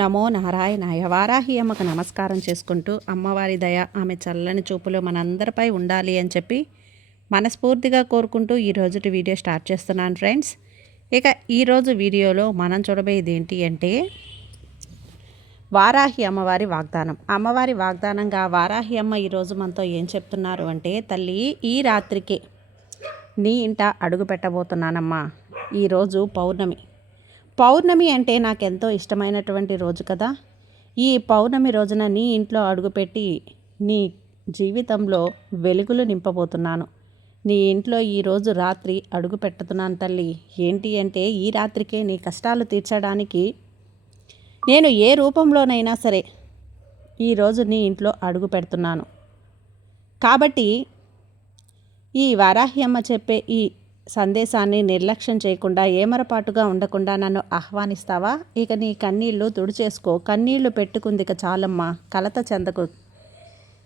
నమో నారాయణాయ. వారాహి అమ్మకు నమస్కారం చేసుకుంటూ అమ్మవారి దయ ఆమె చల్లని చూపులు మనందరిపై ఉండాలి అని చెప్పి మనస్ఫూర్తిగా కోరుకుంటూ ఈరోజు వీడియో స్టార్ట్ చేస్తున్నాను ఫ్రెండ్స్. ఇక ఈరోజు వీడియోలో మనం చూడబోయేది ఏంటి అంటే వారాహి అమ్మవారి వాగ్దానం. అమ్మవారి వాగ్దానంగా వారాహి అమ్మ ఈరోజు మనతో ఏం చెప్తున్నారు అంటే, తల్లి ఈ రాత్రికే నీ ఇంట అడుగు పెట్టబోతున్నానమ్మా. ఈరోజు పౌర్ణమి అంటే నాకెంతో ఇష్టమైనటువంటి రోజు కదా. ఈ పౌర్ణమి రోజున నీ ఇంట్లో అడుగుపెట్టి నీ జీవితంలో వెలుగులు నింపబోతున్నాను. నీ ఇంట్లో ఈరోజు రాత్రి అడుగు పెట్టుతున్నాను తల్లి. ఏంటి అంటే ఈ రాత్రికే నీ కష్టాలు తీర్చడానికి నేను ఏ రూపంలోనైనా సరే ఈరోజు నీ ఇంట్లో అడుగు పెడుతున్నాను. కాబట్టి ఈ వారాహి అమ్మ చెప్పే ఈ సందేశాన్ని నిర్లక్ష్యం చేయకుండా ఏమరపాటుగా ఉండకుండా నన్ను ఆహ్వానిస్తావా? ఇక నీ కన్నీళ్లు తుడిచేసుకో. కన్నీళ్లు పెట్టుకుంది ఇక చాలమ్మా, కలత చెందకు.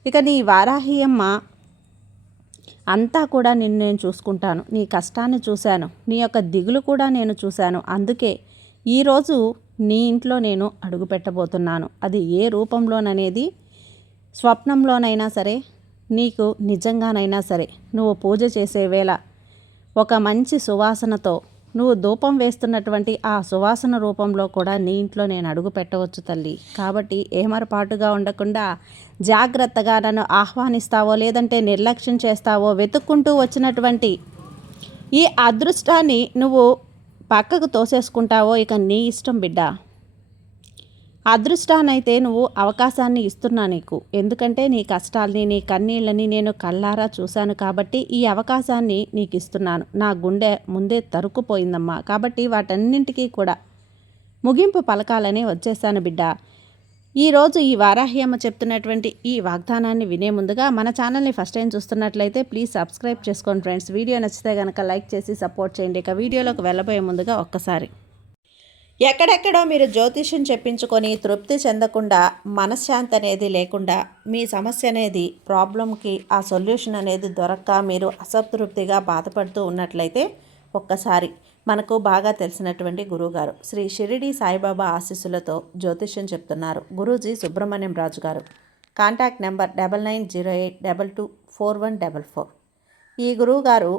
ఇక నీ వారాహి అమ్మ అంతా కూడా నిన్ను నేను చూసుకుంటాను. నీ కష్టాన్ని చూశాను, నీ యొక్క దిగులు కూడా నేను చూశాను. అందుకే ఈరోజు నీ ఇంట్లో నేను అడుగు పెట్టబోతున్నాను. అది ఏ రూపంలోననేది స్వప్నంలోనైనా సరే, నీకు నిజంగానైనా సరే, నువ్వు పూజ చేసే వేళ ఒక మంచి సువాసనతో నువ్వు ధూపం వేస్తున్నటువంటి ఆ సువాసన రూపంలో కూడా నీ ఇంట్లో నేను అడుగు పెట్టవచ్చు తల్లి. కాబట్టి ఏమరపాటుగా ఉండకుండా జాగ్రత్తగా నన్ను ఆహ్వానిస్తావో లేదంటే నిర్లక్ష్యం చేస్తావో, వెతుక్కుంటూ వచ్చినటువంటి ఈ అదృష్టాన్ని నువ్వు పక్కకు తోసేసుకుంటావో ఇక నీ ఇష్టం బిడ్డ. అదృష్టాన్నైతే నువ్వు అవకాశాన్ని ఇస్తున్నా నీకు. ఎందుకంటే నీ కష్టాల్ని, నీ కన్నీళ్ళని నేను కళ్ళారా చూశాను కాబట్టి ఈ అవకాశాన్ని నీకు ఇస్తున్నాను. నా గుండె ముందే తరుక్కుపోయిందమ్మా. కాబట్టి వాటన్నింటికీ కూడా ముగింపు పలకాలని వచ్చేసాను బిడ్డ. ఈరోజు ఈ వారాహి అమ్మ చెప్తున్నటువంటి ఈ వాగ్దానాన్ని వినే ముందుగా మన ఛానల్ని ఫస్ట్ టైం చూస్తున్నట్లయితే ప్లీజ్ సబ్స్క్రైబ్ చేసుకోండి ఫ్రెండ్స్. వీడియో నచ్చితే కనుక లైక్ చేసి సపోర్ట్ చేయండి. ఇక వీడియోలోకి వెళ్ళబోయే ముందుగా ఒక్కసారి ఎక్కడెక్కడో మీరు జ్యోతిష్యం చెప్పించుకొని తృప్తి చెందకుండా, మనశ్శాంతి అనేది లేకుండా, మీ సమస్య అనేది ప్రాబ్లంకి ఆ సొల్యూషన్ అనేది దొరక్క మీరు అసంతృప్తిగా బాధపడుతూ ఉన్నట్లయితే ఒక్కసారి మనకు బాగా తెలిసినటువంటి గురువుగారు శ్రీ షిరిడి సాయిబాబా ఆశీస్సులతో జ్యోతిష్యం చెప్తున్నారు గురూజీ సుబ్రహ్మణ్యం రాజు గారు. Contact number 9908224144. ఈ గురువుగారు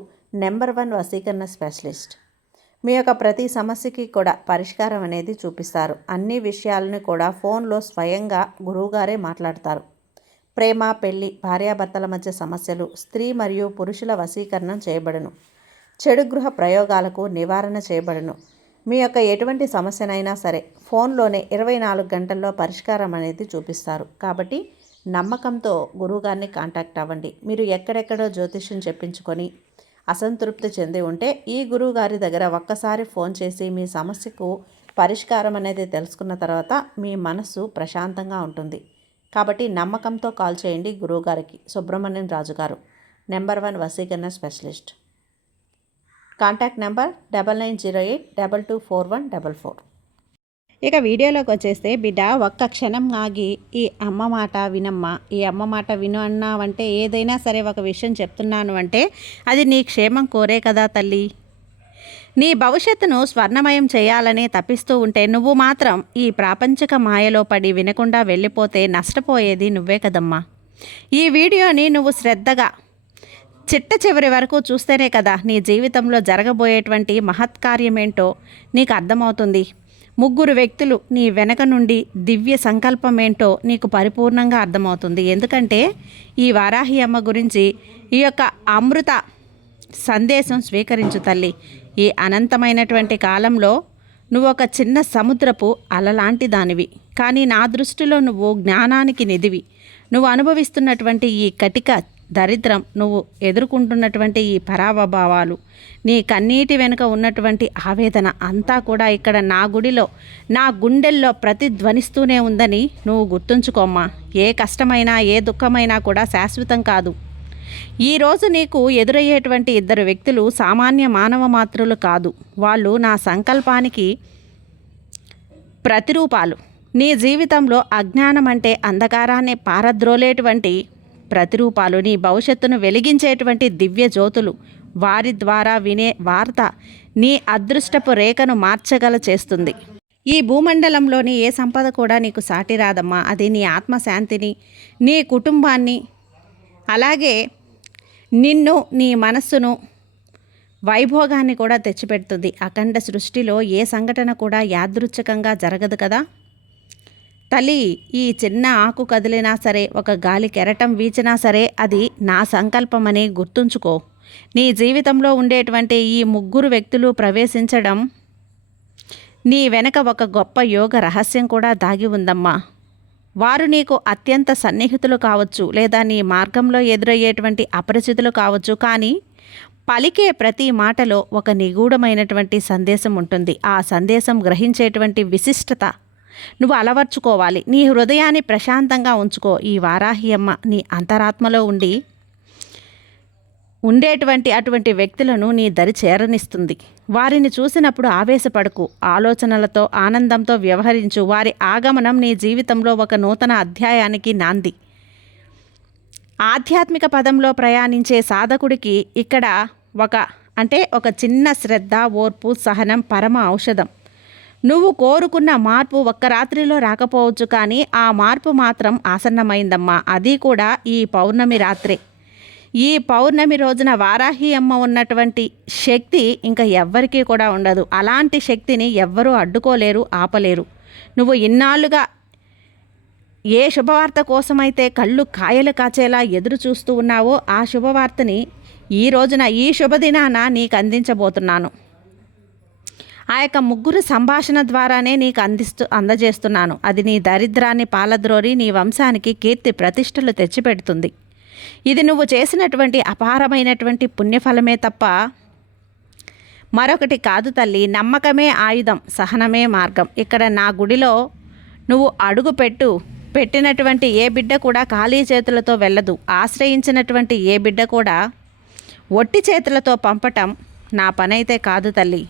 నెంబర్ 1 వశీకరణ స్పెషలిస్ట్. మీ యొక్క ప్రతి సమస్యకి కూడా పరిష్కారం అనేది చూపిస్తారు. అన్ని విషయాలను కూడా ఫోన్లో స్వయంగా గురువుగారే మాట్లాడతారు. ప్రేమ, పెళ్లి, భార్యాభర్తల మధ్య సమస్యలు, స్త్రీ మరియు పురుషుల వశీకరణం చేయబడును. చెడు గృహ ప్రయోగాలకు నివారణ చేయబడును. మీ యొక్క ఎటువంటి సమస్యనైనా సరే ఫోన్లోనే 24 గంటల్లో పరిష్కారం అనేది చూపిస్తారు. కాబట్టి నమ్మకంతో గురువుగారిని కాంటాక్ట్ అవ్వండి. మీరు ఎక్కడెక్కడో జ్యోతిష్యం చెప్పించుకొని అసంతృప్తి చెంది ఉంటే ఈ గురువు గారి దగ్గర ఒక్కసారి ఫోన్ చేసి మీ సమస్యకు పరిష్కారం అనేది తెలుసుకున్న తర్వాత మీ మనసు ప్రశాంతంగా ఉంటుంది. కాబట్టి నమ్మకంతో కాల్ చేయండి గురువుగారికి. సుబ్రహ్మణ్యం రాజు గారు, నెంబర్ 1 వశీకరణ స్పెషలిస్ట్. Contact number 9908224144. ఇక వీడియోలోకి వచ్చేస్తే బిడ్డ, ఒక్క క్షణం ఆగి ఈ అమ్మ మాట వినమ్మా. ఈ అమ్మ మాట విను అన్నావంటే, ఏదైనా సరే ఒక విషయం చెప్తున్నాను అంటే అది నీ క్షేమం కోరే కదా తల్లి. నీ భవిష్యత్తును స్వర్ణమయం చేయాలని తప్పిస్తూ ఉంటే నువ్వు మాత్రం ఈ ప్రాపంచిక మాయలో పడి వినకుండా వెళ్ళిపోతే నష్టపోయేది నువ్వే కదమ్మా. ఈ వీడియోని నువ్వు శ్రద్ధగా చిట్ట చివరి వరకు చూస్తేనే కదా నీ జీవితంలో జరగబోయేటువంటి మహత్కార్యమేంటో నీకు అర్థమవుతుంది. 3 వ్యక్తులు నీ వెనక నుండి దివ్య సంకల్పమేంటో నీకు పరిపూర్ణంగా అర్థమవుతుంది. ఎందుకంటే ఈ వారాహి అమ్మ గురించి ఈ యొక్క అమృత సందేశం స్వీకరించు తల్లి. ఈ అనంతమైనటువంటి కాలంలో నువ్వు ఒక చిన్న సముద్రపు అలలాంటి దానివి. కానీ నా దృష్టిలో నువ్వు జ్ఞానానికి నిధివి. నువ్వు అనుభవిస్తున్నటువంటి ఈ కటిక దరిద్రం, నువ్వు ఎదుర్కొంటున్నటువంటి ఈ పరాభవాలు, నీ కన్నీటి వెనుక ఉన్నటువంటి ఆవేదన అంతా కూడా ఇక్కడ నా గుడిలో, నా గుండెల్లో ప్రతిధ్వనిస్తూనే ఉందని నువ్వు గుర్తుంచుకోమ్మా. ఏ కష్టమైనా ఏ దుఃఖమైనా కూడా శాశ్వతం కాదు. ఈరోజు నీకు ఎదురయ్యేటువంటి 2 వ్యక్తులు సామాన్య మానవ మాత్రులు కాదు. వాళ్ళు నా సంకల్పానికి ప్రతిరూపాలు. నీ జీవితంలో అజ్ఞానం అంటే అంధకారాన్ని పారద్రోలేటువంటి ప్రతిరూపాలు. నీ భవిష్యత్తును వెలిగించేటువంటి దివ్య జ్యోతులు. వారి ద్వారా వినే వార్త నీ అదృష్టపు రేఖను మార్చగల చేస్తుంది. ఈ భూమండలంలోని ఏ సంపద కూడా నీకు సాటి రాదమ్మా. అది నీ ఆత్మశాంతిని, నీ కుటుంబాన్ని, అలాగే నిన్ను, నీ మనస్సును, వైభోగాన్ని కూడా తెచ్చిపెడుతుంది. అఖండ సృష్టిలో ఏ సంఘటన కూడా యాదృచ్ఛికంగా జరగదు కదా తల్లి. ఈ చిన్న ఆకు కదిలినా సరే, ఒక గాలి కెరటం వీచినా సరే, అది నా సంకల్పమని గుర్తుంచుకో. నీ జీవితంలో ఉండేటువంటి ఈ ముగ్గురు వ్యక్తులు ప్రవేశించడం, నీ వెనక ఒక గొప్ప యోగ రహస్యం కూడా దాగి ఉందమ్మా. వారు నీకు అత్యంత సన్నిహితులు కావచ్చు, లేదా నీ మార్గంలో ఎదురయ్యేటువంటి అపరిచితులు కావచ్చు, కానీ పలికే ప్రతి మాటలో ఒక నిగూఢమైనటువంటి సందేశం ఉంటుంది. ఆ సందేశం గ్రహించేటువంటి విశిష్టత నువ్వు అలవర్చుకోవాలి. నీ హృదయాన్ని ప్రశాంతంగా ఉంచుకో. ఈ వారాహి అమ్మ నీ అంతరాత్మలో ఉండేటువంటి అటువంటి వ్యక్తులను నీ దరి చేరనిస్తుంది. వారిని చూసినప్పుడు ఆవేశపడకు, ఆలోచనలతో ఆనందంతో వ్యవహరించు. వారి ఆగమనం నీ జీవితంలో ఒక నూతన అధ్యాయానికి నాంది. ఆధ్యాత్మిక పదంలో ప్రయాణించే సాధకుడికి ఇక్కడ ఒక చిన్న శ్రద్ధ, ఓర్పు, సహనం పరమ ఔషధం. నువ్వు కోరుకున్న మార్పు ఒక్క రాత్రిలో రాకపోవచ్చు, కానీ ఆ మార్పు మాత్రం ఆసన్నమైందమ్మా. అది కూడా ఈ పౌర్ణమి రాత్రే. ఈ పౌర్ణమి రోజున వారాహి అమ్మ ఉన్నటువంటి శక్తి ఇంకా ఎవ్వరికీ కూడా ఉండదు. అలాంటి శక్తిని ఎవ్వరూ అడ్డుకోలేరు, ఆపలేరు. నువ్వు ఇన్నాళ్ళుగా ఏ శుభవార్త కోసమైతే కళ్ళు కాయలు కాచేలా ఎదురు చూస్తూ ఉన్నావో, ఆ శుభవార్తని ఈ రోజున, ఈ శుభదినాన నీకు అందించబోతున్నాను. ఆ యొక్క ముగ్గురు సంభాషణ ద్వారానే నీకు అందజేస్తున్నాను. అది నీ దరిద్రాన్ని పాలద్రోరి నీ వంశానికి కీర్తి ప్రతిష్టలు తెచ్చిపెడుతుంది. ఇది నువ్వు చేసినటువంటి అపారమైనటువంటి పుణ్యఫలమే తప్ప మరొకటి కాదు తల్లి. నమ్మకమే ఆయుధం, సహనమే మార్గం. ఇక్కడ నా గుడిలో నువ్వు పెట్టినటువంటి ఏ బిడ్డ కూడా ఖాళీ చేతులతో వెళ్ళదు. ఆశ్రయించినటువంటి ఏ బిడ్డ కూడా ఒట్టి చేతులతో పంపటం నా పనైతే కాదు తల్లి.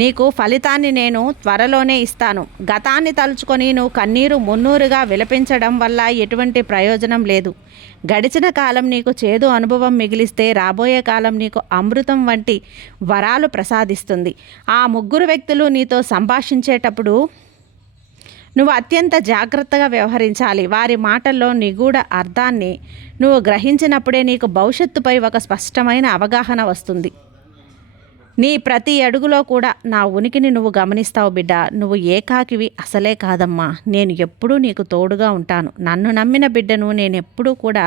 నీకు ఫలితాన్ని నేను త్వరలోనే ఇస్తాను. గతాన్ని తలుచుకొని నువ్వు కన్నీరు మున్నూరుగా విలపించడం వల్ల ఎటువంటి ప్రయోజనం లేదు. గడిచిన కాలం నీకు చేదు అనుభవం మిగిలిస్తే, రాబోయే కాలం నీకు అమృతం వంటి వరాలు ప్రసాదిస్తుంది. ఆ ముగ్గురు వ్యక్తులు నీతో సంభాషించేటప్పుడు నువ్వు అత్యంత జాగ్రత్తగా వ్యవహరించాలి. వారి మాటల్లో నిగూఢ అర్థాన్ని నువ్వు గ్రహించినప్పుడే నీకు భవిష్యత్తుపై ఒక స్పష్టమైన అవగాహన వస్తుంది. నీ ప్రతి అడుగులో కూడా నా ఉనికిని నువ్వు గమనిస్తావు బిడ్డ. నువ్వు ఏకాకివి అసలే కాదమ్మా. నేను ఎప్పుడూ నీకు తోడుగా ఉంటాను. నన్ను నమ్మిన బిడ్డను నేను ఎప్పుడూ కూడా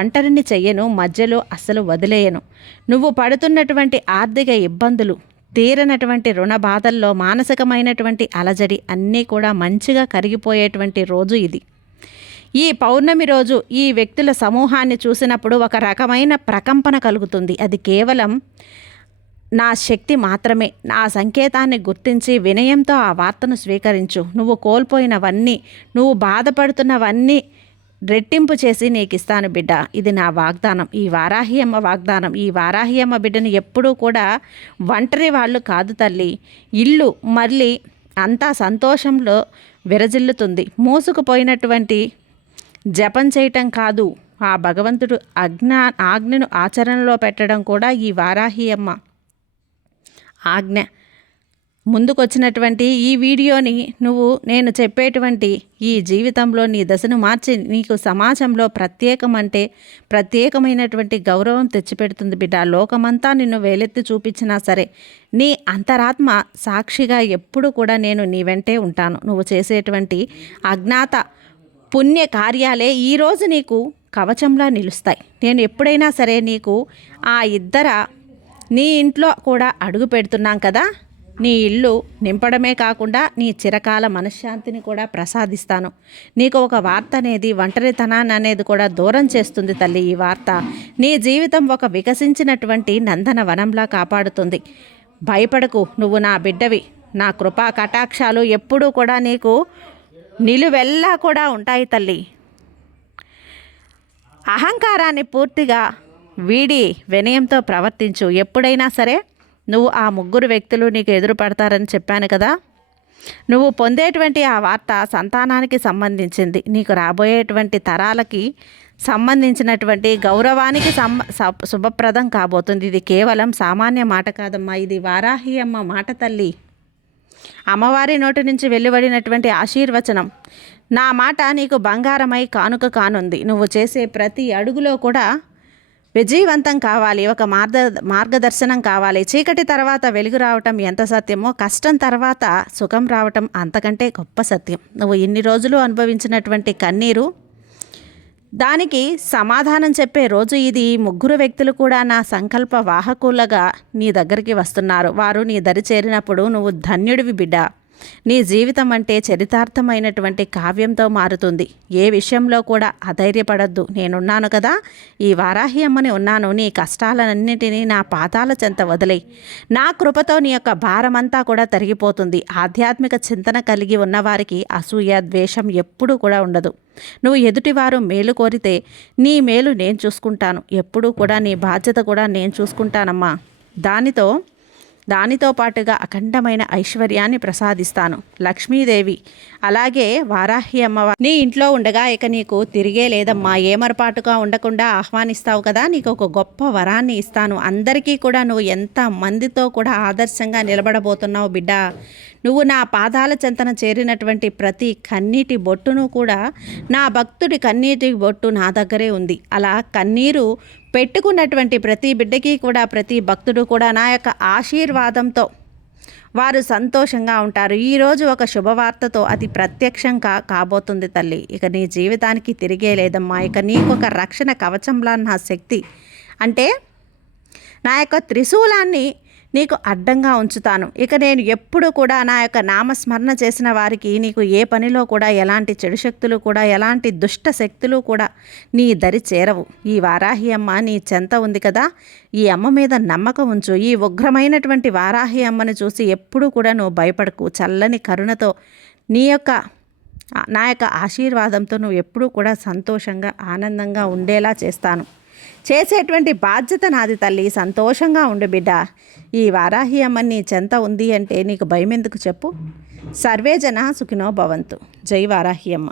ఒంటరిని చెయ్యను, మధ్యలో అస్సలు వదిలేయను. నువ్వు పడుతున్నటువంటి ఆర్థిక ఇబ్బందులు, తీరనటువంటి రుణ బాధల్లో మానసికమైనటువంటి అలజడి అన్నీ కూడా మంచిగా కరిగిపోయేటువంటి రోజు ఇది. ఈ పౌర్ణమి రోజు ఈ వ్యక్తుల సమూహాన్ని చూసినప్పుడు ఒక రకమైన ప్రకంపన కలుగుతుంది. అది కేవలం నా శక్తి మాత్రమే. నా సంకేతాన్ని గుర్తించి వినయంతో ఆ వార్తను స్వీకరించు. నువ్వు కోల్పోయినవన్నీ, నువ్వు బాధపడుతున్నవన్నీ రెట్టింపు చేసి నీకు ఇస్తాను బిడ్డ. ఇది నా వాగ్దానం, ఈ వారాహి అమ్మ వాగ్దానం. ఈ వారాహి అమ్మ బిడ్డను ఎప్పుడూ కూడా ఒంటరి వాళ్ళు కాదు తల్లి. ఇల్లు మళ్ళీ అంతా సంతోషంలో విరజిల్లుతుంది. మూసుకుపోయినటువంటి జపం చేయటం కాదు, ఆ భగవంతుడు ఆజ్ఞను ఆచరణలో పెట్టడం కూడా ఈ వారాహి అమ్మ ఆజ్ఞ. ముందుకొచ్చినటువంటి ఈ వీడియోని నేను చెప్పేటువంటి ఈ జీవితంలో నీ దశను మార్చి నీకు సమాజంలో ప్రత్యేకమైనటువంటి గౌరవం తెచ్చిపెడుతుంది బిడ్డ. లోకమంతా నిన్ను వేలెత్తి చూపించినా సరే నీ అంతరాత్మ సాక్షిగా ఎప్పుడు కూడా నేను నీ వెంటే ఉంటాను. నువ్వు చేసేటువంటి అజ్ఞాత పుణ్య కార్యాలే ఈరోజు నీకు కవచంలా నిలుస్తాయి. నేను ఎప్పుడైనా సరే నీకు నీ ఇంట్లో కూడా అడుగు పెడుతున్నాం కదా, నీ ఇల్లు నింపడమే కాకుండా నీ చిరకాల మనశ్శాంతిని కూడా ప్రసాదిస్తాను. నీకు ఒక వార్త అనేది, ఒంటరితనాన్ని అనేది కూడా దూరం చేస్తుంది తల్లి. ఈ వార్త నీ జీవితం ఒక వికసించినటువంటి నందనవనంలా కాపాడుతుంది. భయపడకు, నువ్వు నా బిడ్డవి. నా కృపా కటాక్షాలు ఎప్పుడూ కూడా నీకు నిలువెల్లా కూడా ఉంటాయి తల్లి. అహంకారాన్ని పూర్తిగా వీడి వినయంతో ప్రవర్తించు. ఎప్పుడైనా సరే నువ్వు ఆ ముగ్గురు వ్యక్తులు నీకు ఎదురుపడతారని చెప్పాను కదా, నువ్వు పొందేటువంటి ఆ వార్త సంతానానికి సంబంధించింది. నీకు రాబోయేటువంటి తరాలకి సంబంధించినటువంటి గౌరవానికి శుభప్రదం కాబోతుంది. ఇది కేవలం సామాన్య మాట కాదమ్మా, ఇది వారాహి అమ్మ మాట తల్లి. అమ్మవారి నోటి నుంచి వెలువడినటువంటి ఆశీర్వచనం, నా మాట నీకు బంగారమై కానుక కానుంది. నువ్వు చేసే ప్రతి అడుగులో కూడా విజయవంతం కావాలి, ఒక మార్గదర్శనం కావాలి. చీకటి తర్వాత వెలుగు రావటం ఎంత సత్యమో, కష్టం తర్వాత సుఖం రావటం అంతకంటే గొప్ప సత్యం. నువ్వు ఇన్ని రోజులు అనుభవించినటువంటి కన్నీరు, దానికి సమాధానం చెప్పే రోజు ఇది. ముగ్గురు వ్యక్తులు కూడా నా సంకల్ప వాహకులుగా నీ దగ్గరికి వస్తున్నారు. వారు నీ దరి చేరినప్పుడు నువ్వు ధన్యుడివి బిడ్డ. నీ జీవితం అంటే చరితార్థమైనటువంటి కావ్యంతో మారుతుంది. ఏ విషయంలో కూడా అధైర్యపడద్దు. నేనున్నాను కదా, ఈ వారాహి అమ్మని ఉన్నాను. నీ కష్టాలన్నింటినీ నా పాదాల చెంత వదిలేయి. నా కృపతో నీ యొక్క భారమంతా కూడా తరిగిపోతుంది. ఆధ్యాత్మిక చింతన కలిగి ఉన్నవారికి అసూయ, ద్వేషం ఎప్పుడూ కూడా ఉండదు. నువ్వు ఎదుటివారు మేలు కోరితే నీ మేలు నేను చూసుకుంటాను. ఎప్పుడూ కూడా నీ బాధ్యత కూడా నేను చూసుకుంటానమ్మా. దానితో పాటుగా అఖండమైన ఐశ్వర్యాన్ని ప్రసాదిస్తాను. లక్ష్మీదేవి అలాగే వారాహి అమ్మవారు నీ ఇంట్లో ఉండగా ఇక నీకు తిరిగే లేదమ్మా. ఏమరపాటుగా ఉండకుండా ఆహ్వానిస్తావు కదా, నీకు ఒక గొప్ప వరాన్ని ఇస్తాను. అందరికీ కూడా నువ్వు ఎంత మందితో కూడా ఆదర్శంగా నిలబడబోతున్నావు బిడ్డ. నువ్వు నా పాదాల చెంతన చేరినటువంటి ప్రతి కన్నీటి బొట్టును కూడా, నా భక్తుడి కన్నీటి బొట్టు నా దగ్గరే ఉంది. అలా కన్నీరు పెట్టుకున్నటువంటి ప్రతి బిడ్డకి కూడా, ప్రతి భక్తుడు కూడా నా యొక్క ఆశీర్వాదంతో వారు సంతోషంగా ఉంటారు. ఈరోజు ఒక శుభవార్తతో అది ప్రత్యక్షం కాబోతుంది తల్లి. ఇక నీ జీవితానికి తిరిగే లేదమ్మా. ఇక నీకు ఒక రక్షణ కవచంలా నా శక్తి అంటే నా యొక్క త్రిశూలాన్ని నీకు అడ్డంగా ఉంచుతాను. ఇక నేను ఎప్పుడు కూడా నా యొక్క నామస్మరణ చేసిన వారికి నీకు ఏ పనిలో కూడా ఎలాంటి చెడు శక్తులు కూడా, ఎలాంటి దుష్ట శక్తులు కూడా నీ దరి చేరవు. ఈ వారాహి అమ్మ నీ చెంత ఉంది కదా, ఈ అమ్మ మీద నమ్మకం ఉంచు. ఈ ఉగ్రమైనటువంటి వారాహి అమ్మని చూసి ఎప్పుడూ కూడా నువ్వు భయపడకు. చల్లని కరుణతో నా యొక్క ఆశీర్వాదంతో నువ్వు ఎప్పుడూ కూడా సంతోషంగా, ఆనందంగా ఉండేలా చేస్తాను. చేసేటువంటి బాధ్యత నాది తల్లి. సంతోషంగా ఉండు బిడ్డ. ఈ వారాహి అమ్మ నీ చెంత ఉంది అంటే నీకు భయం ఎందుకు చెప్పు. సర్వే జన సుఖినో భవంతు. జై వారాహి అమ్మ.